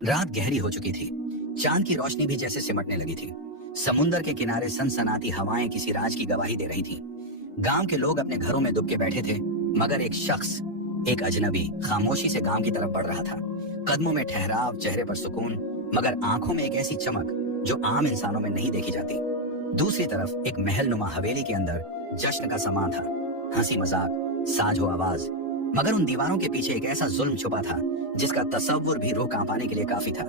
रात गहरी हो चुकी थी। चांद की रोशनी भी जैसे सिमटने लगी थी। समुंदर के किनारे सनसनाती हवाएं किसी राज की गवाही दे रही थी। गांव के लोग अपने घरों में दुबके बैठे थे, मगर एक शख्स, एक अजनबी, खामोशी से गांव की तरफ बढ़ रहा था। कदमों में ठहराव, चेहरे पर सुकून, मगर आंखों में एक ऐसी चमक जो आम इंसानों में नहीं देखी जाती। दूसरी तरफ एक महल नुमा हवेली के अंदर जश्न का समा था। हंसी मजाक, साझो आवाज, मगर उन दीवारों के पीछे एक ऐसा जुल्म छुपा था जिसका तसव्वुर भी रूह कांपाने के लिए काफी था।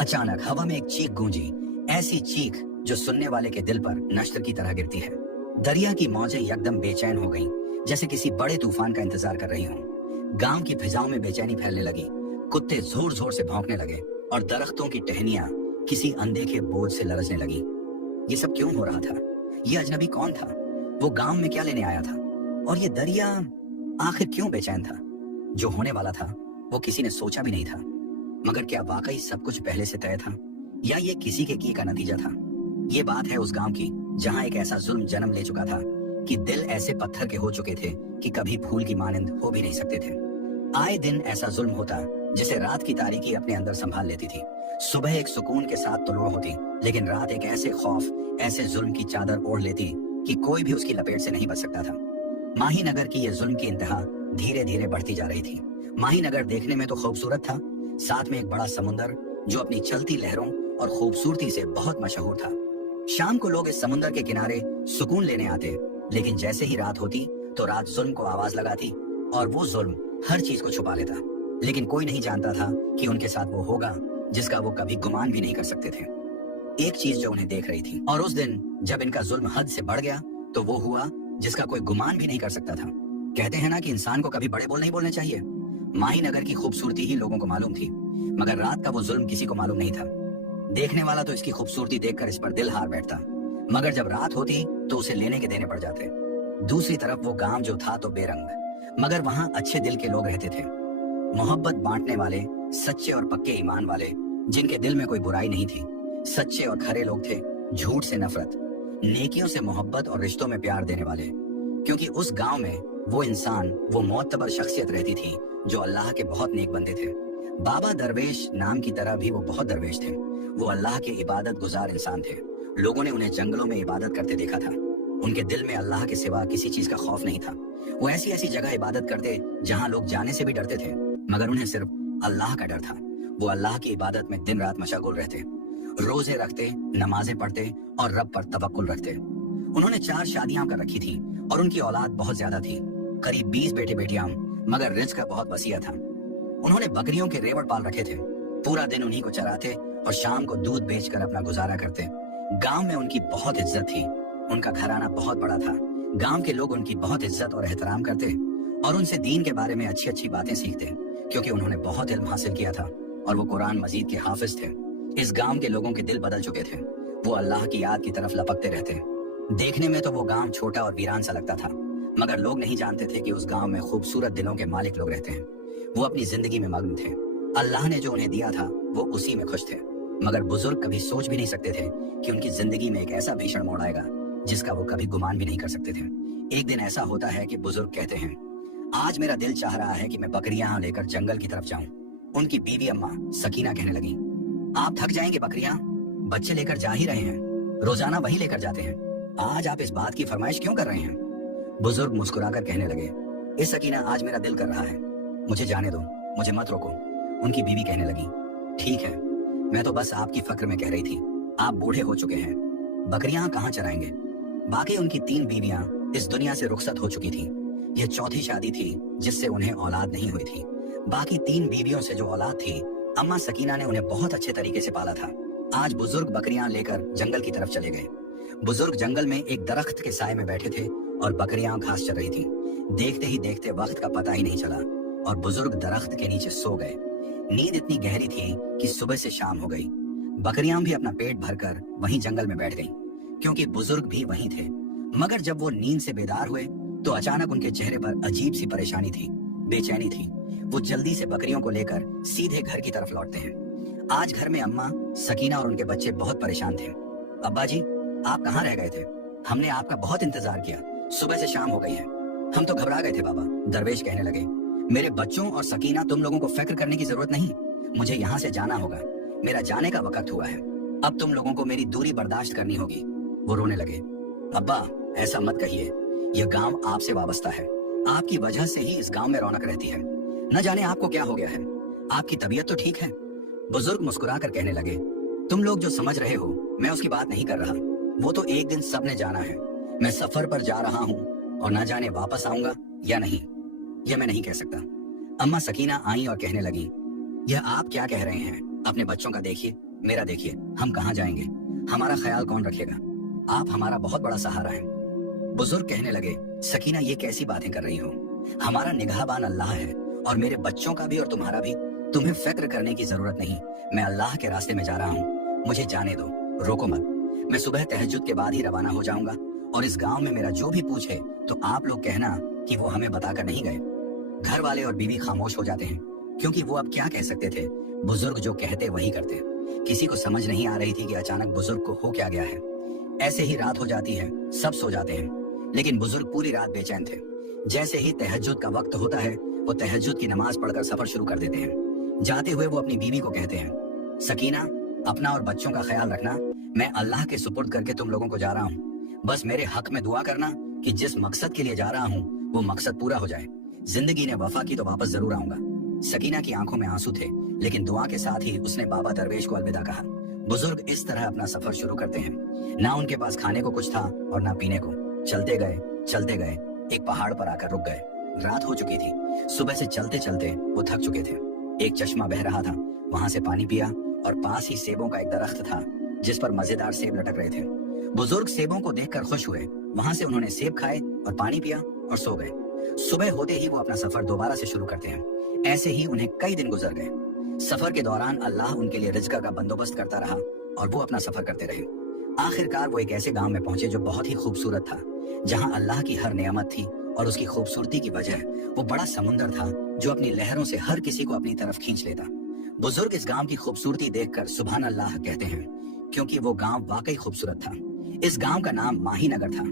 अचानक हवा में एक चीख गूंजी, ऐसी चीख जो सुनने वाले के दिल पर नश्तर की तरह गिरती है। दरिया की मौजें यकदम बेचैन हो गईं, जैसे किसी बड़े तूफान का इंतजार कर रही हों। गांव की फिजाओं में बेचैनी फैलने लगी। कुत्ते जोर जोर से भौंकने लगे और दरख्तों की टहनियां किसी अनदेखे बोझ से लरजने लगी। ये सब क्यों हो रहा था? ये अजनबी कौन था? वो गांव में क्या लेने आया था? और ये दरिया आखिर क्यों बेचैन था? जो होने वाला था वो किसी ने सोचा भी नहीं था। मगर क्या वाकई सब कुछ पहले से तय था, या ये किसी के की का नतीजा था? ये बात है उस गांव की जहां एक ऐसा जुल्म जन्म ले चुका था कि दिल ऐसे पत्थर के हो चुके थे कि कभी फूल की मानिंद हो भी नहीं सकते थे। आए दिन ऐसा जुल्म होता जिसे रात की तारीकी अपने अंदर संभाल लेती थी। सुबह एक सुकून के साथ तुलुआ होती, लेकिन रात एक ऐसे खौफ, ऐसे जुल्म की चादर ओढ़ लेती कि कोई भी उसकी लपेट से नहीं बच सकता था। माही नगर की ये जुल्म की इंतहा धीरे धीरे बढ़ती जा रही थी। माही नगर देखने में तो खूबसूरत था, साथ में एक बड़ा समुंदर जो अपनी चलती लहरों और खूबसूरती से बहुत मशहूर था। शाम को लोग इस समुंदर के किनारे सुकून लेने आते, लेकिन जैसे ही रात होती तो रात जुल्म को आवाज लगाती और वो जुल्म हर चीज को छुपा लेता। लेकिन कोई नहीं जानता था कि उनके साथ वो होगा जिसका वो कभी गुमान भी नहीं कर सकते थे। एक चीज जो उन्हें देख रही थी, और उस दिन जब इनका जुल्म हद से बढ़ गया तो वो हुआ जिसका कोई गुमान भी नहीं कर सकता था। कहते हैं ना कि इंसान को कभी बड़े बोल नहीं बोलने चाहिए। माही नगर की खूबसूरती ही लोगों को मालूम थी, मगर रात का वो जुल्म किसी को मालूम नहीं था। देखने वाला तो इसकी खूबसूरती देखकर इस पर दिल हार बैठता, मगर जब रात होती तो उसे लेने के देने पड़ जाते। दूसरी तरफ वो गांव जो था तो बेरंग, मगर वहां अच्छे दिल के लोग रहते थे, मोहब्बत बांटने वाले, सच्चे और पक्के ईमान वाले, जिनके दिल में कोई बुराई नहीं थी। सच्चे और खरे लोग थे, झूठ से नफरत, नेकियों से मोहब्बत और रिश्तों में प्यार देने वाले। क्योंकि उस गांव में वो इंसान, वो मोतबर शख्सियत रहती थी जो अल्लाह के बहुत नेक बंदे थे। बाबा दरवेश नाम की तरह भी वो बहुत दरवेश थे। वो अल्लाह के इबादत गुजार इंसान थे। लोगों ने उन्हें जंगलों में इबादत करते देखा था। उनके दिल में अल्लाह के सिवा किसी चीज का खौफ नहीं था। वो ऐसी ऐसी जगह इबादत करते जहां लोग जाने से भी डरते थे, मगर उन्हें सिर्फ अल्लाह का डर था। वो अल्लाह की इबादत में दिन रात मशगूल रहते, रोजे रखते, नमाजें पढ़ते और रब पर तवक्कुल रखते। उन्होंने 4 शादियां कर रखी थी और उनकी औलाद बहुत ज्यादा थी, करीब 20 बेटे बेटियां, मगर रिज्क का बहुत वसीया था। उन्होंने बकरियों के रेवड़ पाल रखे थे, पूरा दिन उन्हीं को चराते और शाम को दूध बेचकर अपना गुजारा करते। गांव में उनकी बहुत इज्जत थी, उनका घराना बहुत बड़ा था। गांव के लोग उनकी बहुत इज्जत और एहतराम करते और उनसे दीन के बारे में अच्छी अच्छी बातें सीखते, क्योंकि उन्होंने बहुत इल्म हासिल किया था और वो कुरान मजीद के हाफिज थे। इस गांव के लोगों के दिल बदल चुके थे, वो अल्लाह की याद की तरफ लपकते रहते। देखने में तो वो गांव छोटा और वीरान सा लगता था, मगर लोग नहीं जानते थे कि उस गांव में खूबसूरत दिलों के मालिक लोग रहते हैं। वो अपनी जिंदगी में मग्न थे। अल्लाह ने जो उन्हें दिया था वो उसी में खुश थे, मगर बुजुर्ग कभी सोच भी नहीं सकते थे कि उनकी जिंदगी में एक ऐसा भीषण मोड़ आएगा जिसका वो कभी गुमान भी नहीं कर सकते थे। एक दिन ऐसा होता है कि बुजुर्ग कहते हैं, आज मेरा दिल चाह रहा है कि मैं बकरियां लेकर जंगल की तरफ जाऊं। उनकी बीवी अम्मा सकीना कहने लगी, आप थक जाएंगे बकरियां, बच्चे लेकर जा ही रहे हैं, रोजाना वही लेकर जाते हैं, आज आप इस बात की फरमाइश क्यों कर रहे हैं? बुजुर्ग मुस्कुराकर कहने लगे, इस सकीना आज मेरा दिल कर रहा है, मुझे जाने दो, मुझे मत रोको। उनकी बीवी कहने लगी, ठीक है, मैं तो बस आपकी फक्र में कह रही थी, आप बूढ़े हो चुके हैं, बकरियां कहाँ चराएंगे? बाकी उनकी 3 बीवियां इस दुनिया से रुखसत हो चुकी थी। यह चौथी शादी थी जिससे उन्हें औलाद नहीं हुई थी। बाकी 3 बीवियों से जो औलाद थी, अम्मा सकीना ने उन्हें बहुत अच्छे तरीके से पाला था। आज बुजुर्ग बकरियां लेकर जंगल की तरफ चले गए। बुजुर्ग जंगल में एक दरख्त के साए में बैठे थे और बकरियां घास चर रही थी। देखते ही देखते वक्त का पता ही नहीं चला और बुजुर्ग दरख्त के नीचे सो गए। नींद इतनी गहरी थी कि सुबह से शाम हो गई। बकरियां भी अपना पेट भरकर वहीं जंगल में बैठ गईं, क्योंकि बुजुर्ग भी वहीं थे। मगर जब वो नींद से बेदार हुए तो अचानक उनके चेहरे पर अजीब सी परेशानी थी, बेचैनी थी। वो जल्दी से बकरियों को लेकर सीधे घर की तरफ लौटते हैं। आज घर में अम्मा, सकीना और उनके बच्चे बहुत परेशान थे। अब्बा जी, आप कहाँ रह गए थे? हमने आपका बहुत इंतजार किया, सुबह से शाम हो गई है, हम तो घबरा गए थे बाबा। दरवेश कहने लगे, मेरे बच्चों और सकीना, तुम लोगों को फिक्र करने की जरूरत नहीं, मुझे यहाँ से जाना होगा, मेरा जाने का वक्त हुआ है, अब तुम लोगों को मेरी दूरी बर्दाश्त करनी होगी। वो रोने लगे। अब्बा, ऐसा मत कहिए, यह गांव आपसे वाबस्ता है, आपकी वजह से ही इस गांव में रौनक रहती है। न जाने आपको क्या हो गया है, आपकी तबीयत तो ठीक है? बुजुर्ग मुस्कुराकर कहने लगे, तुम लोग जो समझ रहे हो मैं उसकी बात नहीं कर रहा, वो तो एक दिन सबने जाना है। मैं सफर पर जा रहा हूँ और न जाने वापस आऊंगा या नहीं, यह मैं नहीं कह सकता। अम्मा सकीना आई और कहने लगी, यह आप क्या कह रहे हैं? अपने बच्चों का देखिए, मेरा देखिए, हम कहाँ जाएंगे, हमारा ख्याल कौन रखेगा? आप हमारा बहुत बड़ा सहारा है। बुजुर्ग कहने लगे, सकीना ये कैसी बातें कर रही हो? हमारा निगाहबान अल्लाह है और मेरे बच्चों का भी और तुम्हारा भी। तुम्हें फिक्र करने की जरूरत नहीं, मैं अल्लाह के रास्ते में जा रहा हूँ, मुझे जाने दो, रोको मत। मैं सुबह तहज्जुद के बाद ही रवाना हो जाऊंगा और इस गांव में मेरा जो भी पूछे तो आप लोग कहना कि वो हमें बताकर नहीं गए। घर वाले और बीवी खामोश हो जाते हैं क्योंकि वो अब क्या कह सकते थे, बुजुर्ग जो कहते वही करते। किसी को समझ नहीं आ रही थी कि अचानक बुजुर्ग को हो क्या गया है। ऐसे ही रात हो जाती है, सब सो जाते हैं, लेकिन बुजुर्ग पूरी रात बेचैन थे। जैसे ही तहज्जुद का वक्त होता है वो तहज्जुद की नमाज पढ़कर सफर शुरू कर देते हैं। जाते हुए वो अपनी बीवी को कहते हैं, सकीना, अपना और बच्चों का ख्याल रखना, मैं अल्लाह के सुपुर्द करके तुम लोगों को जा रहा हूँ। बस मेरे हक में दुआ करना कि जिस मकसद के लिए जा रहा हूँ वो मकसद पूरा हो जाए। जिंदगी ने वफा की तो वापस जरूर आऊंगा। सकीना की आंखों में आंसू थे, लेकिन दुआ के साथ ही उसने बाबा दरवेश को अलविदा कहा। बुजुर्ग इस तरह अपना सफर शुरू करते हैं। ना उनके पास खाने को कुछ था और ना पीने को। चलते गए, एक पहाड़ पर आकर रुक गए। रात हो चुकी थी। सुबह से चलते चलते वो थक चुके थे। एक चश्मा बह रहा था, वहां से पानी पिया और पास ही सेबों का एक दरख्त था जिस पर मजेदार सेब लटक रहे थे। बुजुर्ग सेबों को देखकर खुश हुए। वहां से उन्होंने सेब खाए और पानी पिया और सो गए। सुबह होते ही वो अपना सफर दोबारा से शुरू करते हैं। ऐसे ही उन्हें कई दिन गुजर गए। सफर के दौरान अल्लाह उनके लिए रिज़्क़ का बंदोबस्त करता रहा और वो अपना सफर करते रहे। आखिरकार वो एक ऐसे गांव में पहुंचे जो बहुत ही खूबसूरत था, जहां अल्लाह की हर नेमत थी और उसकी खूबसूरती की वजह वो बड़ा समुंदर था जो अपनी लहरों से हर किसी को अपनी तरफ खींच लेता। बुजुर्ग इस गांव की खूबसूरती देखकर सुभान अल्लाह कहते हैं, क्योंकि वो गांव वाकई खूबसूरत था। इस गांव का नाम माही नगर था।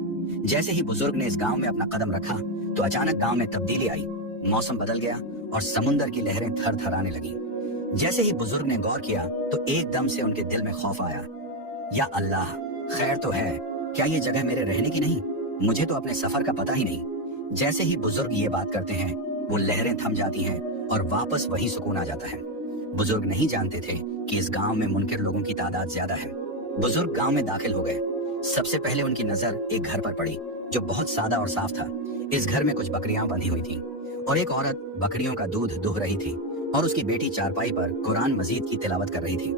जैसे ही बुजुर्ग ने इस गांव में अपना कदम रखा तो अचानक गांव में तब्दीली आई। मौसम बदल गया और समुंदर की लहरें थर थराने लगी। जैसे ही बुजुर्ग ने गौर किया तो एकदम से उनके दिल में खौफ आया। या अल्लाह, खैर तो है, क्या ये जगह मेरे रहने की नहीं? मुझे तो अपने सफर का पता ही नहीं। जैसे ही बुजुर्ग ये बात करते हैं वो लहरें थम जाती हैं और वापस वही सुकून आ जाता है। बुजुर्ग नहीं जानते थे कि इस गांव में मुनकिर लोगों की तादाद ज्यादा है। बुजुर्ग गांव में दाखिल हो गए। सबसे पहले उनकी नजर एक घर पर पड़ी जो बहुत सादा और साफ था। इस घर में कुछ बकरियां बंधी हुई थीं और एक औरत बकरियों का दूध दुह रही थी और उसकी बेटी चारपाई पर कुरान मजीद की तिलावत कर रही थी।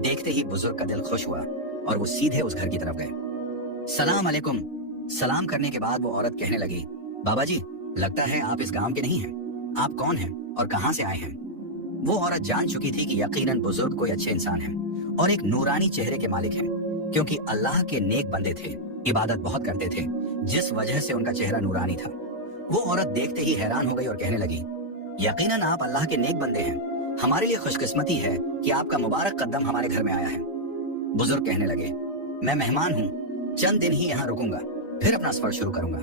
देखते ही बुजुर्ग का दिल खुश हुआ और वो सीधे उस घर की तरफ गए। सलाम अलैकुम। सलाम करने के बाद वो औरत कहने लगी, बाबा जी, लगता है आप इस गांव के नहीं हैं। आप कौन हैं और कहां से आए हैं? वो औरत जान चुकी थी कि यकीनन बुजुर्ग कोई अच्छे इंसान हैं और एक नूरानी चेहरे के मालिक हैं, क्योंकि अल्लाह के नेक बंदे थे, इबादत बहुत करते थे, जिस वजह से उनका चेहरा नूरानी था। वो औरत देखते ही हैरान हो गई और कहने लगी, यकीनन आप अल्लाह के नेक बंदे हैं। हमारे लिए खुशकिस्मती है कि आपका मुबारक कदम हमारे घर में आया है। बुजुर्ग कहने लगे, मैं मेहमान हूँ, चंद दिन ही यहाँ रुकूंगा, फिर अपना सफर शुरू करूंगा।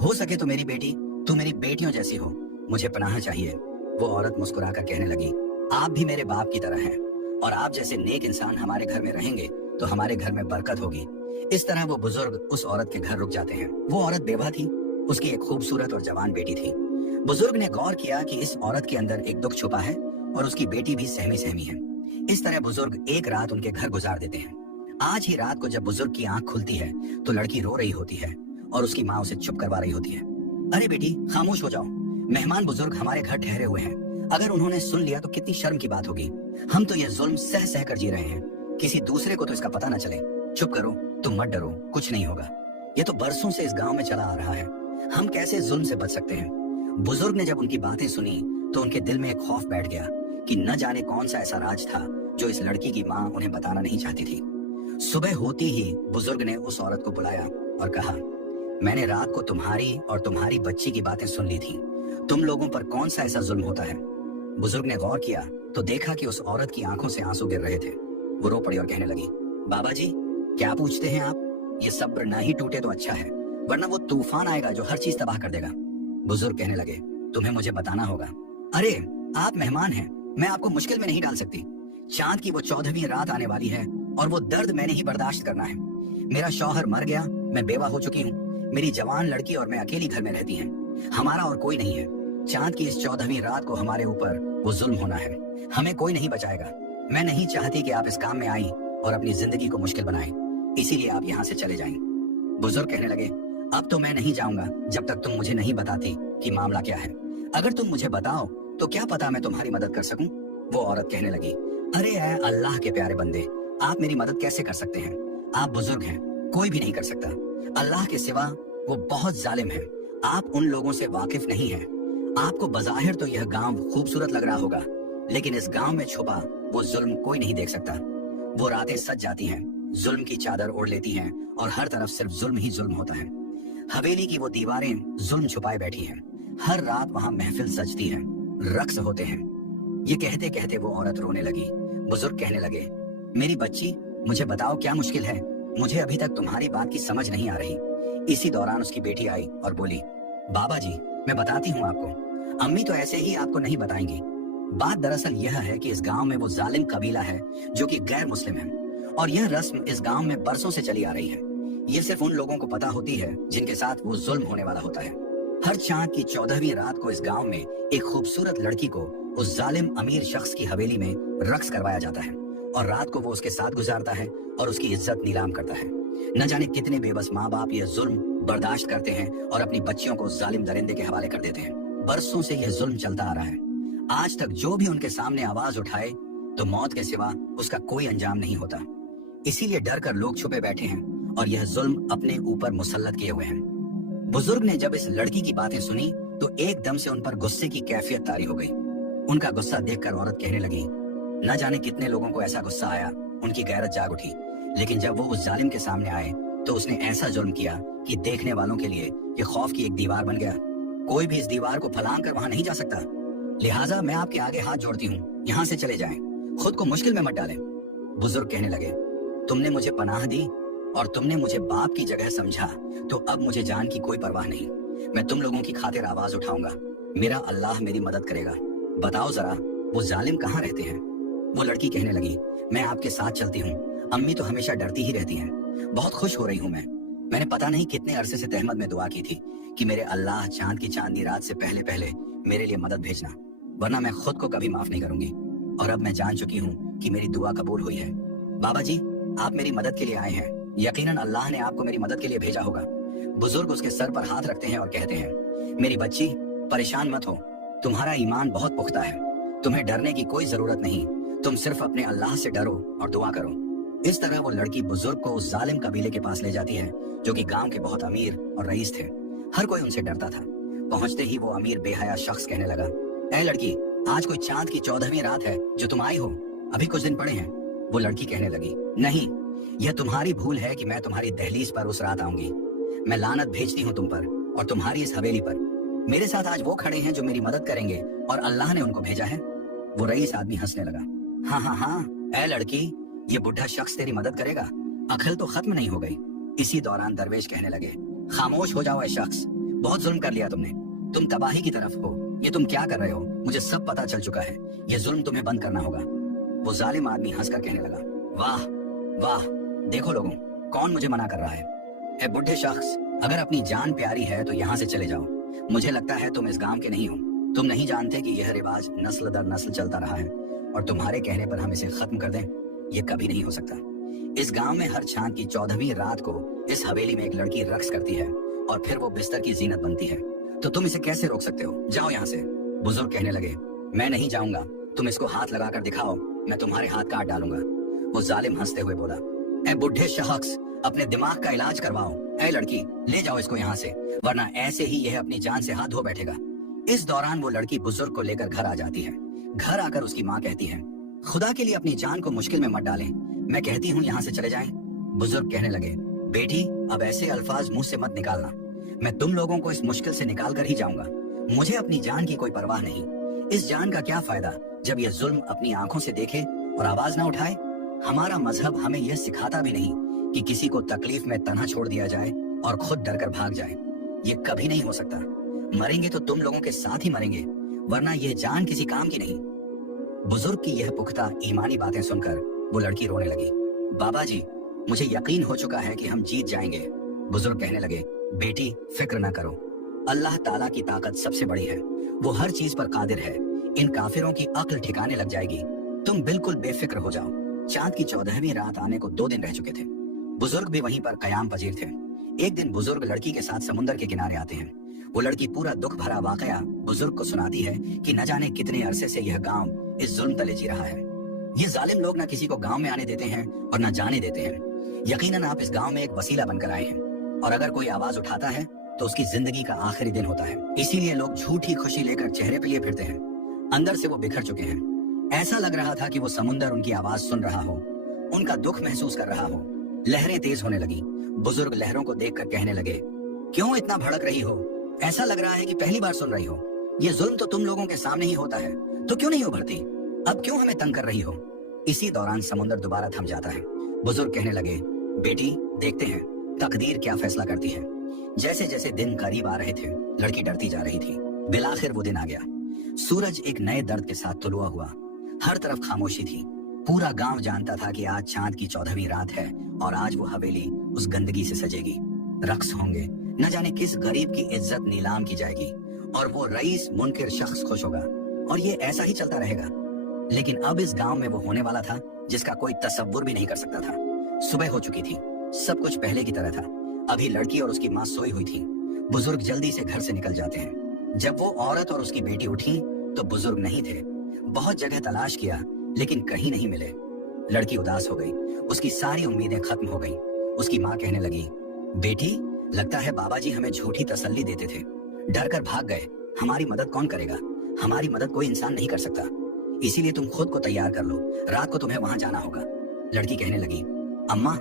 हो सके तो मेरी बेटी, तू मेरी बेटियों जैसी हो, मुझे पनाह चाहिए। वो औरत मुस्कुराकर कहने लगी, आप भी मेरे बाप की तरह हैं और आप जैसे नेक इंसान हमारे घर में रहेंगे तो हमारे घर में बरकत होगी। इस तरह वो बुजुर्ग उस औरत के घर रुक जाते हैं। वो औरत बेवा थी, उसकी एक खूबसूरत और जवान बेटी थी। बुजुर्ग ने गौर किया कि इस औरत के अंदर एक दुख छुपा है और उसकी बेटी भी सहमी सहमी है। इस तरह बुजुर्ग एक रात उनके घर गुजार देते हैं। आज ही रात को जब बुजुर्ग की आंख खुलती है तो लड़की रो रही होती है और उसकी माँ उसे चुप करवा रही होती है। अरे बेटी, खामोश हो जाओ, मेहमान बुजुर्ग हमारे घर ठहरे हुए हैं, अगर उन्होंने सुन लिया तो कितनी शर्म की बात होगी। हम तो ये जुल्म सह सह कर जी रहे हैं, किसी दूसरे को तो इसका पता न चले। चुप करो, तुम मत डरो, कुछ नहीं होगा। ये तो बरसों से इस गांव में चला आ रहा है, हम कैसे जुल्म से बच सकते हैं? बुजुर्ग ने जब उनकी बातें सुनी तो उनके दिल में एक खौफ बैठ गया कि न जाने कौन सा ऐसा राज था जो इस लड़की की माँ उन्हें बताना नहीं चाहती थी। सुबह होती ही बुजुर्ग ने उस औरत को बुलाया और कहा, मैंने रात को तुम्हारी और तुम्हारी बच्ची की बातें सुन ली थी। तुम लोगों पर कौन सा ऐसा जुल्म होता है? बुजुर्ग ने गौर किया तो देखा कि उस औरत की आंखों से आंसू गिर रहे थे। वो रो पड़ी और कहने लगी, बाबा जी, क्या पूछते हैं आप? ये सब्र ना ही टूटे तो अच्छा है, वरना वो तूफान आएगा जो हर चीज तबाह कर देगा। बुजुर्ग कहने लगे, तुम्हें मुझे बताना होगा। अरे आप मेहमान हैं, मैं आपको मुश्किल में नहीं डाल सकती। चांद की वो 14वीं रात आने वाली है और वो दर्द मैंने ही बर्दाश्त करना है। मेरा शौहर मर गया, मैं बेवा हो चुकी हूँ, मेरी जवान लड़की और मैं अकेली घर में रहती हैं। हमारा और कोई नहीं है। चांद की इस 14वीं रात को हमारे ऊपर वो जुल्म होना है, हमें कोई नहीं बचाएगा। मैं नहीं चाहती कि आप इस काम में आई और अपनी जिंदगी को मुश्किल बनाएं, इसीलिए आप यहाँ से चले जाएं। बुजुर्ग कहने लगे, अब तो मैं नहीं जाऊंगा जब तक तुम मुझे नहीं बताती कि मामला क्या है। अगर तुम मुझे बताओ तो क्या पता मैं तुम्हारी मदद कर सकूं। वो औरत कहने लगी, अरे ऐ अल्लाह के प्यारे बंदे, आप मेरी मदद कैसे कर सकते हैं? आप बुजुर्ग हैं, कोई भी नहीं कर सकता। अल्लाह के सिवा वो बहुत जालिम है। आप उन लोगों से वाकिफ नहीं हैं। आपको बज़ाहिर तो यह गांव खूबसूरत लग रहा होगा, लेकिन इस गांव में छुपा वो जुल्म कोई नहीं देख सकता। वो रातें सज जाती हैं, जुल्म की चादर ओढ़ लेती हैं और हर तरफ सिर्फ जुल्म ही जुल्म होता है। हवेली की वो दीवारें जुल्म छुपाए बैठी हैं। हर रात वहां महफिल सजती है, रक्स होते हैं। ये कहते कहते वो औरत रोने लगी। बुजुर्ग कहने लगे, मेरी बच्ची, मुझे बताओ क्या मुश्किल है? मुझे अभी तक तुम्हारी बात की समझ नहीं आ रही। इसी दौरान उसकी बेटी आई और बोली, बाबा जी, मैं बताती हूँ आपको। अम्मी तो ऐसे ही आपको नहीं बताएंगी। बात दरअसल यह है कि इस गांव में वो जालिम कबीला है जो कि गैर मुस्लिम है, और यह रस्म इस गांव में बरसों से चली आ रही है। ये सिर्फ उन लोगों को पता होती है जिनके साथ वो जुल्म होने वाला होता है। हर चांद की 14वीं रात को इस गांव में एक खूबसूरत लड़की को उस जालिम अमीर शख्स की हवेली में रक्स करवाया जाता है और रात को वो उसके साथ गुजारता है और उसकी इज्जत नीलाम करता है। न जाने कितने बेबस माँ बाप यह जुल्म बर्दाश्त करते हैं और अपनी बच्चियों को जालिम दरिंदे के हवाले कर देते हैं। बरसों से यह जुल्म चलता आ रहा है। आज तक जो भी उनके सामने आवाज उठाए तो मौत के सिवा उसका कोई अंजाम नहीं होता। इसीलिए डर कर लोग छुपे बैठे हैं और यह जुल्म अपने ऊपर मुसल्लत किए हुए हैं। बुजुर्ग ने जब इस लड़की की बातें सुनी तो एकदम से उन पर गुस्से की कैफियत तारी हो गई। उनका गुस्सा देखकर औरत कहने लगी, न जाने कितने लोगों को ऐसा गुस्सा आया, उनकी गैरत जाग उठी, लेकिन जब वो उस जालिम के सामने आए तो उसने ऐसा जुल्म किया कि देखने वालों के लिए ये खौफ की एक दीवार बन गया। कोई भी इस दीवार को फलांग कर वहां नहीं जा सकता। लिहाजा मैं आपके आगे हाथ जोड़ती हूँ, यहाँ से चले जाएं, खुद को मुश्किल में मत डालें। बुजुर्ग कहने लगे, तुमने मुझे पनाह दी और तुमने मुझे बाप की जगह समझा, तो अब मुझे जान की कोई परवाह नहीं। मैं तुम लोगों की खातिर आवाज उठाऊंगा, मेरा अल्लाह मेरी मदद करेगा। बताओ जरा, वो जालिम कहाँ रहते हैं? वो लड़की कहने लगी, मैं आपके साथ चलती हूँ। अम्मी तो हमेशा डरती ही रहती हैं। बहुत खुश हो रही हूँ मैंने पता नहीं कितने अरसे से तहमद में दुआ की थी कि मेरे अल्लाह चांद की चांदनी रात से पहले पहले मेरे लिए मदद भेजना, वरना मैं खुद को कभी माफ नहीं करूंगी। और अब मैं जान चुकी हूँ कि मेरी दुआ कबूल हुई है। बाबा जी, आप मेरी मदद के लिए आए हैं। यकीनन अल्लाह ने आपको मेरी मदद के लिए भेजा होगा। बुजुर्ग उसके सर पर हाथ रखते हैं और कहते हैं, मेरी बच्ची, परेशान मत हो, तुम्हारा ईमान बहुत पुख्ता है, तुम्हें डरने की कोई जरूरत नहीं। तुम सिर्फ अपने अल्लाह से डरो और दुआ करो। इस तरह वो लड़की बुजुर्ग को उस जालिम कबीले के पास ले जाती है जो कि गांव के बहुत अमीर और रईस थे। हर कोई उनसे डरता था। पहुंचते ही वो अमीर बेहया शख्स कहने लगा, ऐ लड़की, आज कोई चांद की 14वीं रात है जो तुम आई हो, अभी कुछ दिन पड़े हैं। वो लड़की कहने लगी, नहीं, यह तुम्हारी भूल है कि मैं तुम्हारी दहलीज पर उस रात आऊंगी। मैं लानत भेजती हूँ तुम पर और तुम्हारी इस हवेली पर। मेरे साथ आज वो खड़े हैं जो मेरी मदद करेंगे और अल्लाह ने उनको भेजा है। वो रईस आदमी हंसने लगा, हाँ हाँ हाँ, ऐ लड़की, ये बुढ़ा शख्स तेरी मदद करेगा, अकल तो खत्म नहीं हो गई। इसी दौरान दरवेश कहने लगे, खामोश हो जाओ ऐ शख्स, बहुत जुल्म कर लिया तुमने, तुम तबाही की तरफ हो। ये तुम क्या कर रहे हो, मुझे सब पता चल चुका है। ये जुल्म तुम्हें बंद करना होगा। वो जालिम आदमी हंसकर कहने लगा, वाह वाह, देखो लोगों, कौन मुझे मना कर रहा है। ए बुढ़े शख्स, अगर अपनी जान प्यारी है तो यहाँ से चले जाओ। मुझे लगता है तुम इस गांव के नहीं हो। तुम नहीं जानते कि यह रिवाज नस्ल दर नस्ल चलता रहा है और तुम्हारे कहने पर हम इसे खत्म कर दें, ये कभी नहीं हो सकता। इस गांव में हर चांद की 14वीं रात को इस हवेली में एक लड़की रक्स करती है और फिर वो बिस्तर की जीनत बनती है। तो तुम इसे कैसे रोक सकते हो? जाओ यहाँ से। बुजुर्ग कहने लगे, मैं नहीं जाऊंगा, तुम इसको हाथ लगाकर दिखाओ, मैं तुम्हारे हाथ काट डालूंगा। वो जालिम हंसते हुए बोला, ए बुढ़े शख्स, अपने दिमाग का इलाज करवाओ। ए लड़की, ले जाओ इसको यहाँ से, वरना ऐसे ही यह अपनी जान से हाथ धो बैठेगा। इस दौरान वो लड़की बुजुर्ग को लेकर घर आ जाती है। घर आकर उसकी माँ कहती है, खुदा के लिए अपनी जान को मुश्किल में मत डालें, मैं कहती हूँ यहाँ से चले जाएं। बुजुर्ग कहने लगे, बेटी, अब ऐसे अल्फाज मुंह से मत निकालना, मैं तुम लोगों को इस मुश्किल से निकाल कर ही जाऊंगा। मुझे अपनी जान की कोई परवाह नहीं। इस जान का क्या फायदा जब यह जुल्म अपनी आंखों से देखे और आवाज ना उठाए। हमारा मजहब हमें यह सिखाता भी नहीं कि किसी को तकलीफ में तन्हा छोड़ दिया जाए और खुद डर कर भाग जाए। ये कभी नहीं हो सकता। मरेंगे तो तुम लोगों के साथ ही मरेंगे, वरना यह जान किसी काम की नहीं। बुजुर्ग की यह पुख्ता ईमानी बातें सुनकर वो लड़की रोने लगी। बाबा जी, मुझे यकीन हो चुका है कि हम जीत जाएंगे। बुजुर्ग कहने लगे, बेटी फिक्र न करो, अल्लाह ताला की ताकत सबसे बड़ी है, वो हर चीज पर कादिर है। इन काफिरों की अक्ल ठिकाने लग जाएगी, तुम बिल्कुल बेफिक्र हो जाओ। चांद की 14वीं रात आने को 2 दिन रह चुके थे। बुजुर्ग भी वहीं पर कयाम पजीर थे। एक दिन बुजुर्ग लड़की के साथ समुंदर के किनारे आते हैं। वो लड़की पूरा दुख भरा वाकया बुजुर्ग को सुनाती है कि न जाने कितने अरसे से यह गांव इस जुल्म तले जी रहा है। ये जालिम लोग न किसी को गांव में आने देते हैं और न जाने देते हैं। यकीनन आप इस गांव में एक वसीला बनकर आए हैं, और अगर कोई आवाज उठाता है तो उसकी जिंदगी का आखिरी दिन होता है। इसीलिए लोग झूठी खुशी लेकर चेहरे पे लिए फिरते हैं। अंदर से वो बिखर चुके हैं। ऐसा लग रहा था कि वो समुंदर उनकी आवाज सुन रहा हो, उनका दुख महसूस कर रहा हो। लहरें तेज होने लगी। बुजुर्ग लहरों को देखकर कहने लगे, क्यों इतना भड़क रही हो? ऐसा लग रहा है कि पहली बार सुन रही हो। ये जुल्म तो तुम लोगों के सामने ही होता है, तो क्यों नहीं उभरती? अब क्यों हमें तंग कर रही हो? इसी दौरान समुंदर दोबारा थम जाता है। बुजुर्ग कहने लगे, बेटी देखते हैं तकदीर क्या फैसला करती है। जैसे जैसे दिन करीब आ रहे थे, लड़की डरती जा रही थी। बिलाखिर वो दिन आ गया। सूरज एक नए दर्द के साथ तुलुआ हुआ। हर तरफ खामोशी थी। पूरा गांव जानता था कि आज चांद की 14वीं रात है और आज वो हवेली उस गंदगी से सजेगी। रक्स होंगे, न जाने किस गरीब की इज्जत नीलाम की जाएगी और वो रईस मुनकिर शख्स खुश होगा, और ये ऐसा ही चलता रहेगा। लेकिन अब इस गांव में वो होने वाला था जिसका कोई तसव्वुर भी नहीं कर सकता था। सुबह हो चुकी थी, सब कुछ पहले की तरह था। अभी लड़की और उसकी माँ सोई हुई थी। बुजुर्ग जल्दी से घर से निकल जाते हैं। जब वो औरत और उसकी बेटी उठी तो बुजुर्ग नहीं थे। बहुत जगह तलाश किया लेकिन कहीं नहीं मिले। लड़की उदास हो गई, उसकी सारी उम्मीदें खत्म हो गईं। उसकी माँ कहने लगी, बेटी लगता है बाबा जी हमें झूठी तसल्ली देते थे, डर कर भाग गए। हमारी मदद कौन करेगा? हमारी मदद कोई इंसान नहीं कर सकता, इसीलिए तुम खुद को तैयार कर लो, रात को तुम्हें वहां जाना होगा। लड़की कहने लगी, अम्मा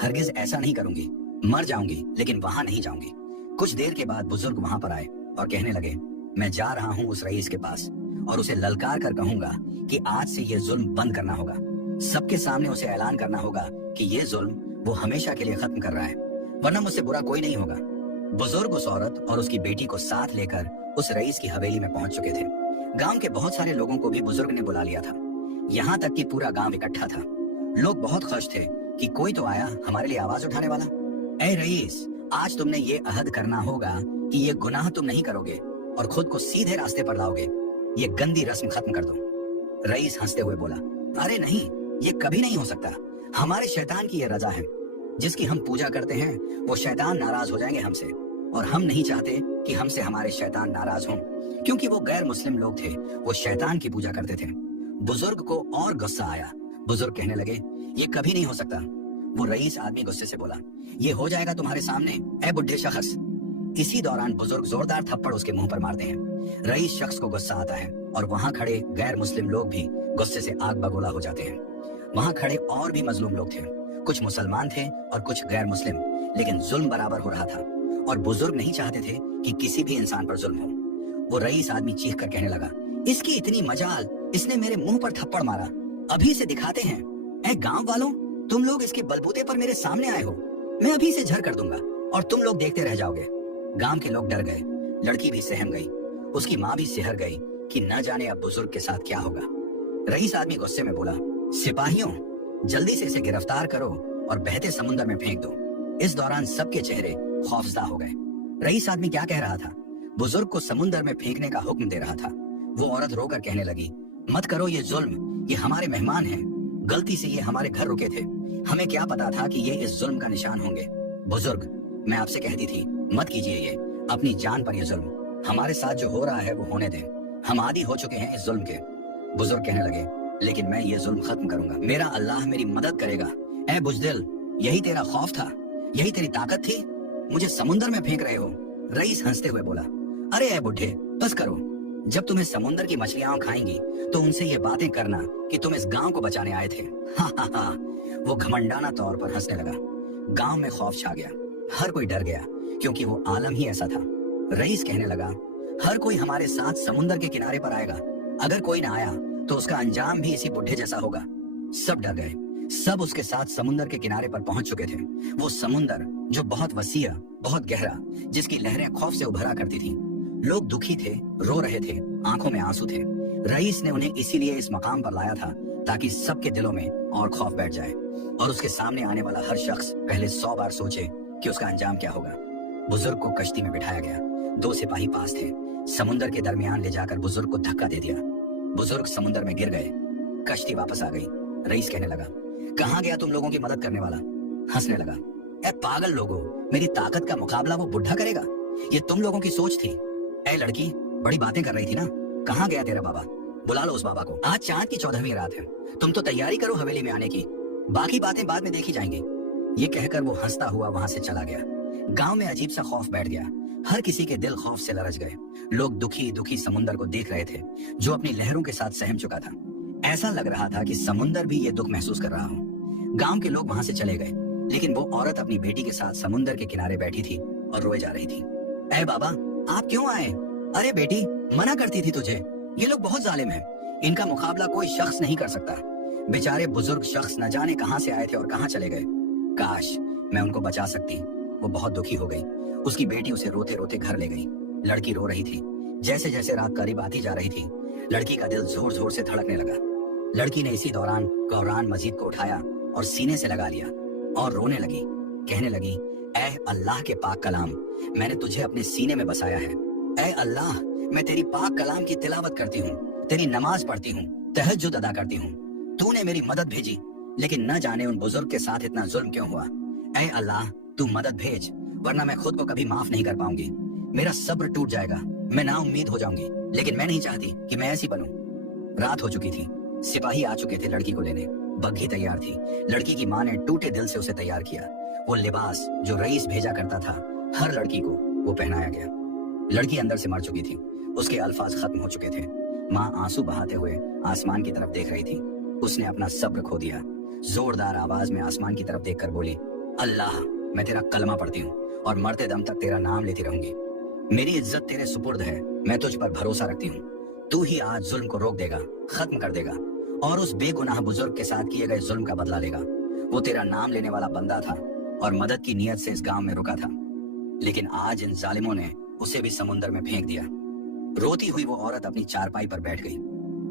हरगिज ऐसा नहीं करूंगी, मर जाऊंगी लेकिन वहां नहीं जाऊंगी। कुछ देर के बाद बुजुर्ग वहां पर आए और कहने लगे, मैं जा रहा हूँ उस रईस के पास और उसे ललकार कर कहूंगा कि आज से ये जुल्म बंद करना होगा। सबके सामने उसे ऐलान करना होगा कि ये जुल्म वो हमेशा के लिए खत्म कर रहा है, वरना मुझसे बुरा कोई नहीं होगा। बुजुर्ग उस औरत और उसकी बेटी को साथ लेकर उस रईस की हवेली में पहुंच चुके थे। गांव के बहुत सारे लोगों को भी बुजुर्ग ने बुला लिया था, यहाँ तक कि पूरा गांव इकट्ठा था। लोग बहुत खुश थे कि कोई तो आया हमारे लिए आवाज उठाने वाला। ऐ रईस, आज तुमने ये अहद करना होगा कि ये गुनाह तुम नहीं करोगे और खुद को सीधे रास्ते पर लाओगे। ये गंदी रस्म खत्म कर दो। रईस हंसते हुए बोला, अरे नहीं, ये कभी नहीं हो सकता। हमारे शैतान की ये रजा है, जिसकी हम पूजा करते हैं वो शैतान नाराज हो जाएंगे हमसे, और हम नहीं चाहते कि हमसे हमारे शैतान नाराज हों, क्योंकि वो गैर मुस्लिम लोग थे, वो शैतान की पूजा करते थे। बुजुर्ग को और गुस्सा आया। बुजुर्ग कहने लगे, ये कभी नहीं हो सकता। वो रईस आदमी गुस्से से बोला, ये हो जाएगा तुम्हारे सामने, ऐ बुढ़े शख्स। इसी दौरान बुजुर्ग जोरदार थप्पड़ उसके मुंह पर मारते हैं। रईस शख्स को गुस्सा आता है और वहां खड़े गैर मुस्लिम लोग भी गुस्से से आग बगोला हो जाते हैं। वहां खड़े और भी मजलूम लोग थे, कुछ मुसलमान थे और कुछ गैर मुस्लिम, लेकिन जुल्म बराबर हो रहा था और बुजुर्ग नहीं चाहते थे कि किसी भी इंसान पर जुल्म हो। वो रईस आदमी चीख कर कहने लगा, इसकी इतनी मजाल, इसने मेरे मुंह पर थप्पड़ मारा, अभी से दिखाते हैं। ऐ गांव वालों, तुम लोग इसके बलबूते पर मेरे सामने आए हो, मैं अभी से झर कर दूंगा और तुम लोग देखते रह जाओगे। गांव के लोग डर गए, लड़की भी सहम गई, उसकी माँ भी सिहर गई कि न जाने अब बुजुर्ग के साथ क्या होगा। रईस आदमी गुस्से में बोला, सिपाहियों, जल्दी से इसे गिरफ्तार करो और बहते समुद्र में फेंक दो। इस दौरान सबके चेहरे खौफजदा हो गए। रईस आदमी क्या कह रहा था? बुजुर्ग को समुद्र में फेंकने का हुक्म दे रहा था। वो औरत रोकर कहने लगी, मत करो ये जुल्म, ये हमारे मेहमान हैं, गलती से ये हमारे घर रुके थे, हमें क्या पता था कि ये इस जुल्म का निशान होंगे। बुजुर्ग, मैं आपसे कहती थी, मत कीजिए ये, अपनी जान पर ये जुल्म। हमारे साथ जो हो रहा है वो होने दें, हम आदी हो चुके हैं इस जुल्म के। बुजुर्ग कहने लगे, लेकिन मैं ये जुल्म खत्म करूंगा, मेरा अल्लाह मेरी मदद करेगा। ऐ बुजदिल, यही तेरा खौफ था, यही तेरी ताकत थी, मुझे समुंदर में फेंक रहे हो। रईस हंसते हुए बोला, अरे ऐ बुढ़े, बस करो, जब तुम्हें समुंदर की मछलियां खाएंगी तो उनसे ये बातें करना कि तुम इस गांव को बचाने आए थे। हा हा हा। वो घमंडाना तौर पर हंसने लगा। गांव में खौफ छा गया, हर कोई डर गया, क्योंकि वो आलम ही ऐसा था। रईस कहने लगा, हर कोई हमारे साथ समुंदर के किनारे पर आएगा, अगर कोई ना आया तो उसका अंजाम भी इसी बुढ़े जैसा होगा। सब डर गए, सब उसके साथ समुंदर के किनारे पर पहुंच चुके थे। वो समुंदर जो बहुत वसीया, बहुत गहरा, जिसकी लहरें खौफ से उभरा करती थी। लोग दुखी थे, रो रहे थे, आंखों में आंसू थे। रईस ने उन्हें इसीलिए इस मकाम पर लाया था ताकि सबके दिलों में और खौफ बैठ जाए और उसके सामने आने वाला हर शख्स पहले 100 बार सोचे कि उसका अंजाम क्या होगा। बुजुर्ग को कश्ती में बिठाया गया। 2 सिपाही पास थे। समुद्र के दरमियान ले जाकर बुजुर्ग को धक्का दे दिया। बुजुर्ग समुद्र में गिर गए। कश्ती वापस आ गई। रईस कहने लगा, कहाँ गया तुम लोगों की मदद करने वाला? हंसने लगा, ए पागल लोगों, मेरी ताकत का मुकाबला वो बुढ़ा करेगा? ये तुम लोगों की सोच थी। ए लड़की, बड़ी बातें कर रही थी ना, कहाँ गया तेरा बाबा? बुला लो उस बाबा को। आज चांद की 14वीं रात है, तुम तो तैयारी करो हवेली में आने की, बाकी बातें बाद में देखी जाएंगी। ये कहकर वो हंसता हुआ वहां से चला गया। गांव में अजीब सा खौफ बैठ गया। हर किसी के दिल खौफ से लरज गए। लोग दुखी दुखी समुंदर को देख रहे थे जो अपनी लहरों के साथ सहम चुका था। ऐसा लग रहा था कि समुंदर भी ये दुख महसूस कर रहा हो। गांव के लोग वहां से चले गए, लेकिन वो औरत अपनी बेटी के साथ समुंदर के किनारे बैठी थी और रोए जा रही थी। ऐ बाबा, आप क्यों आए? अरे बेटी, मना करती थी तुझे, ये लोग बहुत जालिम हैं, इनका मुकाबला कोई शख्स नहीं कर सकता। बेचारे बुजुर्ग शख्स न जाने कहां से आए थे और कहां चले गए। काश मैं उनको बचा सकती। वो बहुत दुखी हो गई। उसकी बेटी उसे रोते रोते घर ले गई। लड़की रो रही थी। जैसे जैसे रात करीब आती जा रही थी, लड़की का दिल जोर जोर से धड़कने लगा। लड़की ने इसी दौरान कुरान मजीद को उठाया और सीने से लगा लिया और रोने लगी। कहने लगी, ऐ अल्लाह के पाक कलाम, मैंने तुझे अपने सीने में बसाया है। ऐ अल्लाह, मैं तेरी पाक कलाम की तिलावत करती हूँ, तेरी नमाज पढ़ती हूँ, तहज्जुद अदा करती हूँ। तूने मेरी मदद भेजी, लेकिन न जाने उन बुजुर्ग के साथ इतना जुल्म क्यों हुआ। ऐ अल्लाह, तू मदद भेज, वरना मैं खुद को कभी माफ नहीं कर पाऊंगी। मेरा सब्र टूट जाएगा, मैं ना उम्मीद हो जाऊंगी, लेकिन मैं नहीं चाहती कि मैं ऐसी बनूं। रात हो चुकी थी। सिपाही आ चुके थे लड़की को लेने। बग्घी तैयार थी। लड़की की माँ ने टूटे दिल से उसे तैयार किया। वो लिबास जो रईस भेजा करता था हर लड़की को, वो पहनाया गया। लड़की अंदर से मर चुकी थी। उसके अल्फाज खत्म हो चुके थे। माँ आंसू बहाते हुए आसमान की तरफ देख रही थी। उसने अपना सब्र खो दिया। जोरदार आवाज में आसमान की तरफ देखकर बोली, अल्लाह, मैं तेरा कलमा पढ़ती हूँ और मरते दम तक तेरा नाम लेती रहूंगी। मेरी इज्जत तेरे सुपुर्द है, मैं तुझ पर भरोसा रखती हूँ। तू ही आज जुल्म को रोक देगा, खत्म कर देगा और उस बेगुनाह बुजुर्ग के साथ किए गए जुल्म का बदला लेगा। वो तेरा नाम लेने वाला बंदा था और मदद की नीयत से इस गांव में रुका था, लेकिन आज इन जालिमों ने उसे भी समुंदर में फेंक दिया। रोती हुई वो औरत अपनी चारपाई पर बैठ गई।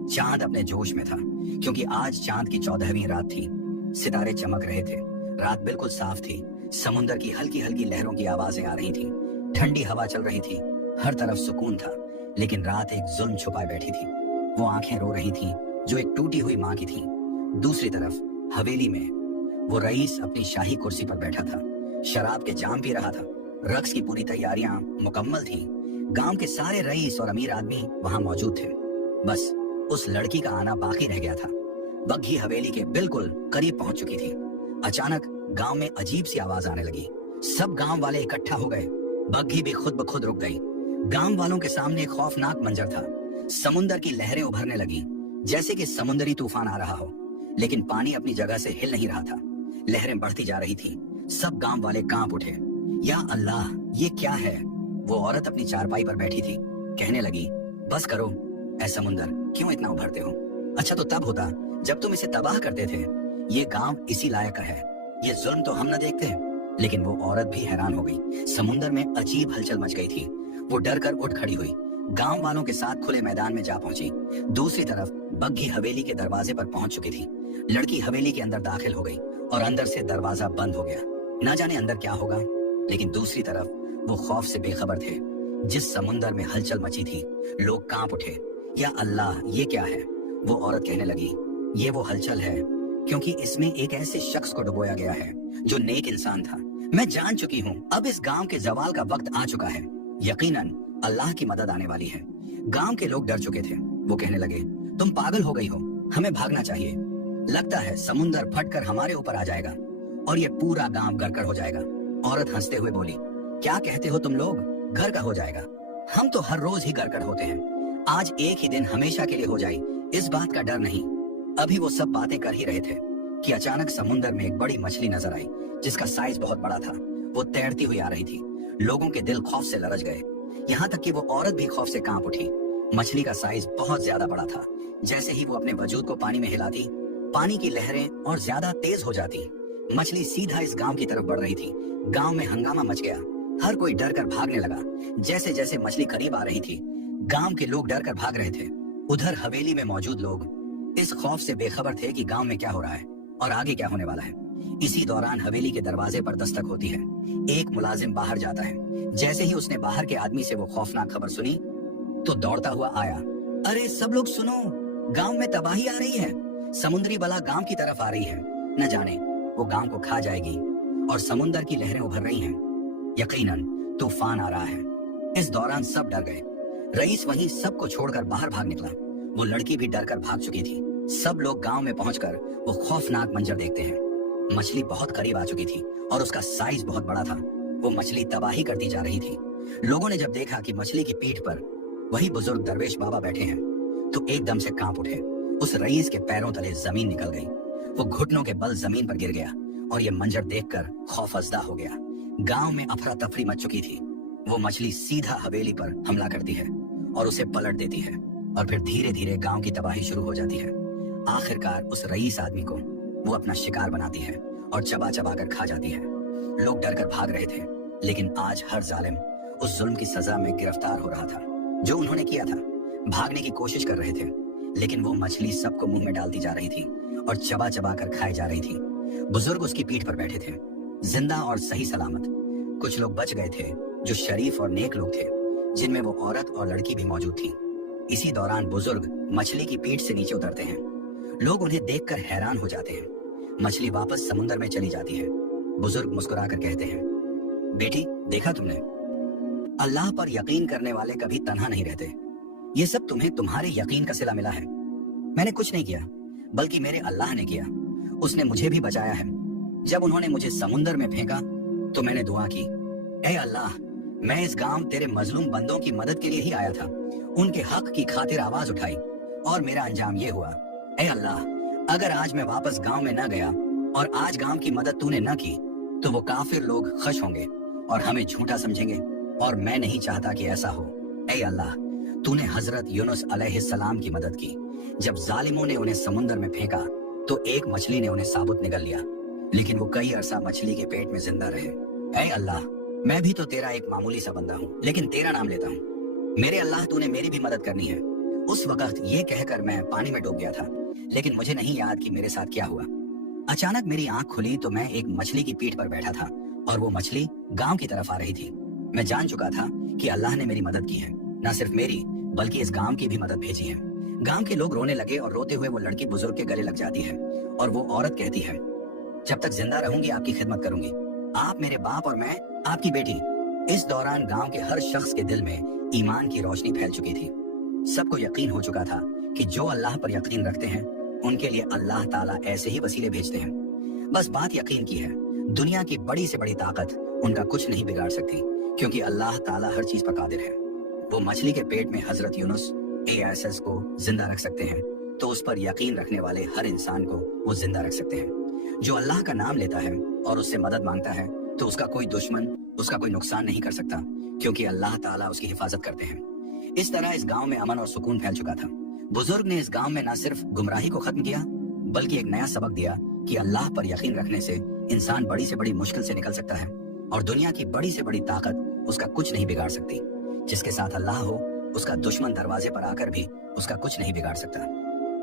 चांद अपने जोश में था, क्योंकि आज चांद की 14वीं रात थी। सितारे चमक रहे थे। रात बिल्कुल साफ थी। समुंदर की हल्की हल्की लहरों की आवाजें आ रही थी। ठंडी हवा चल रही थी। हर तरफ सुकून था, लेकिन रात एक जुल्म छुपाए बैठी थी। वो आंखें रो रही थीं, जो एक टूटी हुई माँ की थी। दूसरी तरफ हवेली में वो रईस अपनी शाही कुर्सी पर बैठा था। शराब के जाम पी रहा था। रक्स की पूरी तैयारियां मुकम्मल थीं। गांव के सारे रईस और अमीर आदमी वहां मौजूद थे। बस उस लड़की का आना बाकी रह गया था। बग्घी हवेली के बिल्कुल करीब पहुंच चुकी थी। अचानक गांव में अजीब सी आवाज आने लगी। सब गांव वाले इकट्ठा हो गए। बग्घी भी खुद ब खुद रुक गई। गांव वालों के सामने एक खौफनाक मंजर था। समुंदर की लहरें उभरने लगी, जैसे कि समुद्री तूफान आ रहा हो, लेकिन पानी अपनी जगह से हिल नहीं रहा था। लहरें बढ़ती जा रही थी। सब गांव वाले कांप उठे। या अल्लाह, ये क्या है? वो औरत अपनी चारपाई पर बैठी थी। कहने लगी, बस करो ऐ समुंदर, क्यों इतना उभरते हो? अच्छा तो तब होता जब तुम इसे तबाह करते थे। ये गांव इसी लायक का है। ये जुल्म तो हम न देखते। लेकिन वो औरत भी हैरान हो गई। समुंदर में अजीब हलचल मच गई थी। वो डर कर उठ खड़ी हुई। गांव वालों के साथ खुले मैदान में जा पहुंची। दूसरी तरफ बग्घी हवेली के दरवाजे पर पहुंच चुकी थी। लड़की हवेली के अंदर दाखिल हो गई और अंदर से दरवाजा बंद हो गया। ना जाने अंदर क्या होगा, लेकिन दूसरी तरफ वो खौफ से बेखबर थे। जिस समुंदर में हलचल मची थी, लोग कांप उठे। या अल्लाह, ये क्या है? वो औरत कहने लगी, ये वो हलचल है क्योंकि इसमें एक ऐसे शख्स को डुबोया गया है जो नेक इंसान था। मैं जान चुकी हूँ, अब इस गांव के जवाल का वक्त आ चुका है। यकीनन अल्लाह की मदद आने वाली है। गांव के लोग डर चुके थे। वो कहने लगे, तुम पागल हो गई हो, हमें भागना चाहिए। लगता है समुंदर फटकर हमारे ऊपर आ जाएगा और ये पूरा गांव गरकर हो जाएगा। औरत हंसते हुए बोली, क्या कहते हो तुम लोग? घर का हो जाएगा? हम तो हर रोज ही गरकर होते हैं। आज एक ही दिन हमेशा के लिए हो जाए, इस बात का डर नहीं। अभी वो सब बातें कर ही रहे थे कि अचानक समुंदर में एक बड़ी मछली नजर आई, जिसका साइज बहुत बड़ा था। वो तैरती हुई आ रही थी। लोगों के दिल खौफ से लरज गए। यहाँ तक कि वो औरत भी खौफ से कांप उठी। मछली का साइज बहुत ज्यादा बड़ा था। जैसे ही वो अपने वजूद को पानी में हिलाती, पानी की लहरें और ज्यादा तेज हो जाती। मछली सीधा इस गांव की तरफ बढ़ रही थी। गांव में हंगामा मच गया। हर कोई डर कर भागने लगा। जैसे जैसे मछली करीब आ रही थी, गांव के लोग डर कर भाग रहे थे। उधर हवेली में मौजूद लोग इस खौफ से बेखबर थे कि गांव में क्या हो रहा है और आगे क्या होने वाला है। इसी दौरान हवेली के दरवाजे पर दस्तक होती है। एक मुलाजिम बाहर जाता है। जैसे ही उसने बाहर के आदमी से वो खौफनाक खबर सुनी तो दौड़ता हुआ आया। अरे सब लोग सुनो, गांव में तबाही आ रही है। समुद्री बला गांव की तरफ आ रही है। न जाने वो गांव को खा जाएगी और समुद्र की लहरें उभर रही हैं। यकीनन तूफान आ रहा है। इस दौरान सब डर गए। रईस वहीं सबको छोड़कर बाहर भाग निकला। वो लड़की भी डर कर भाग चुकी थी। सब लोग गांव में पहुंचकर वो खौफनाक मंजर देखते हैं। मछली बहुत करीब आ चुकी थी और उसका साइज बहुत बड़ा था। वो मछली तबाही करती जा रही थी। लोगों ने जब देखा कि मछली की पीठ पर वही बुजुर्ग दरवेश बाबा बैठे हैं तो एकदम से कांप उठे। उस रईस के पैरों तले जमीन निकल गई। वो घुटनों के बल जमीन पर गिर गया और ये मंजर देखकर खौफजदा हो गया। गांव में अफरा तफरी मच चुकी थी। वो मछली सीधा हवेली पर हमला करती है और उसे पलट देती है और फिर धीरे धीरे गांव की तबाही शुरू हो जाती है। आखिरकार उस रईस आदमी को वो अपना शिकार बनाती है और चबा चबा कर खा जाती है। लोग डर कर भाग रहे थे, लेकिन आज हर जालिम उस जुल्म की सजा में गिरफ्तार हो रहा था जो उन्होंने किया था। भागने की कोशिश कर रहे थे, लेकिन वो मछली सबको मुंह में डालती जा रही थी और चबा चबा कर खाई जा रही थी। बुजुर्ग उसकी पीठ पर बैठे थे, जिंदा और सही सलामत। कुछ लोग बच गए थे जो शरीफ और नेक लोग थे, जिनमें वो औरत और लड़की भी मौजूद थी। इसी दौरान बुजुर्ग मछली की पीठ से नीचे उतरते हैं। लोग उन्हें देखकर हैरान हो जाते हैं। मछली वापस समुद्र में चली जाती है। बुजुर्ग मुस्कुराकर कहते हैं, बेटी देखा तुमने, अल्लाह पर यकीन करने वाले कभी तन्हा नहीं रहते। ये सब तुम्हें तुम्हारे यकीन का सिला मिला है। मैंने कुछ नहीं किया, बल्कि मेरे अल्लाह ने किया। उसने मुझे भी बचाया है। जब उन्होंने मुझे समुद्र में फेंका तो मैंने दुआ की, ऐ अल्लाह, मैं इस गांव तेरे मजलूम बंदों की मदद के लिए ही आया था। उनके हक की खातिर आवाज उठाई और मेरा अंजाम ये हुआ। ऐ अल्लाह, अगर आज मैं वापस गांव में न गया और आज गांव की मदद तूने न की तो वो काफिर लोग खुश होंगे और हमें झूठा समझेंगे, और मैं नहीं चाहता कि ऐसा हो। ऐ अल्लाह, तूने हजरत यूनुस अलैहिस्सलाम की मदद की। जब जालिमों ने उन्हें समुद्र में फेंका तो एक मछली ने उन्हें साबुत निगल लिया, लेकिन वो कई अरसा मछली के पेट में जिंदा रहे। ऐ अल्लाह, मैं भी तो तेरा एक मामूली सा बंदा हूँ, लेकिन तेरा नाम लेता हूँ। मेरे अल्लाह, तूने मेरी भी मदद करनी है। उस वक्त ये कहकर मैं पानी में डूब गया था, लेकिन मुझे नहीं याद कि मेरे साथ क्या हुआ। अचानक मेरी आंख खुली तो मैं एक मछली की पीठ पर बैठा था और वो मछली गांव की तरफ आ रही थी। मैं जान चुका था कि अल्लाह ने मेरी मदद की है, न सिर्फ मेरी बल्कि इस गांव की भी मदद भेजी है। गांव के लोग रोने लगे और रोते हुए वो लड़की बुजुर्ग के गले लग जाती है और वो औरत कहती है, जब तक जिंदा रहूंगी आपकी खिदमत करूंगी। आप मेरे बाप और मैं आपकी बेटी। इस दौरान गांव के हर शख्स के दिल में ईमान की रोशनी फैल चुकी थी। सबको यकीन हो चुका था कि जो अल्लाह पर यकीन रखते हैं उनके लिए अल्लाह ताला ऐसे ही वसीले भेजते हैं। बस बात यकीन की है। दुनिया की बड़ी से बड़ी ताकत उनका कुछ नहीं बिगाड़ सकती, क्योंकि अल्लाह ताला हर चीज पर कादिर है। वो मछली के पेट में हजरत यूनुस ASS को जिंदा रख सकते हैं, तो उस पर यकीन रखने वाले हर इंसान को वो जिंदा रख सकते हैं। जो अल्लाह का नाम लेता है और उससे मदद मांगता है तो उसका कोई दुश्मन उसका कोई नुकसान नहीं कर सकता, क्योंकि अल्लाह ताला उसकी हिफाजत करते हैं। इस तरह इस गांव में अमन और सुकून फैल चुका था। बुजुर्ग ने इस गांव में न सिर्फ गुमराही को खत्म किया, बल्कि एक नया सबक दिया कि अल्लाह पर यकीन रखने से इंसान बड़ी से बड़ी मुश्किल से निकल सकता है और दुनिया की बड़ी से बड़ी ताकत उसका कुछ नहीं बिगाड़ सकती। जिसके साथ अल्लाह हो, उसका दुश्मन दरवाजे पर आकर भी उसका कुछ नहीं बिगाड़ सकता।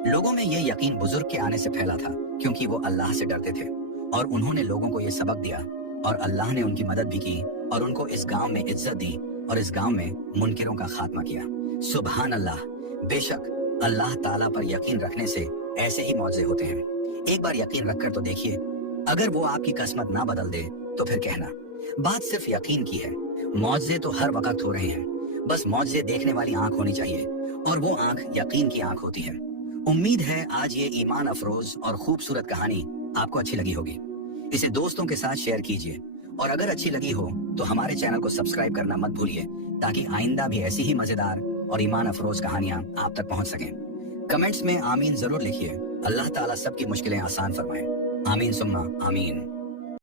लोगों में ये यकीन बुजुर्ग के आने से फैला था, क्योंकि वो अल्लाह से डरते थे और उन्होंने लोगों को ये सबक दिया, और अल्लाह ने उनकी मदद भी की और उनको इस गांव में इज्जत दी और इस गांव में मुनकिरों का खात्मा किया। सुभान अल्लाह। बेशक अल्लाह ताला पर यकीन रखने से ऐसे ही मौजे होते हैं। एक बार यकीन रखकर तो देखिए, अगर वो आपकी किस्मत ना बदल दे तो फिर कहना। बात सिर्फ यकीन की है। मौजे तो हर वक्त हो रहे हैं, बस मौजे देखने वाली आंख होनी चाहिए, और वो आंख यकीन की आंख होती है। उम्मीद है आज ये ईमान अफरोज और खूबसूरत कहानी आपको अच्छी लगी होगी। इसे दोस्तों के साथ शेयर कीजिए, और अगर अच्छी लगी हो तो हमारे चैनल को सब्सक्राइब करना मत भूलिए, ताकि आइंदा भी ऐसी ही मजेदार और ईमान अफरोज कहानियां आप तक पहुंच सकें। कमेंट्स में आमीन जरूर लिखिए। अल्लाह ताला सबकी मुश्किलें आसान फरमाए। आमीन सुम्मा आमीन।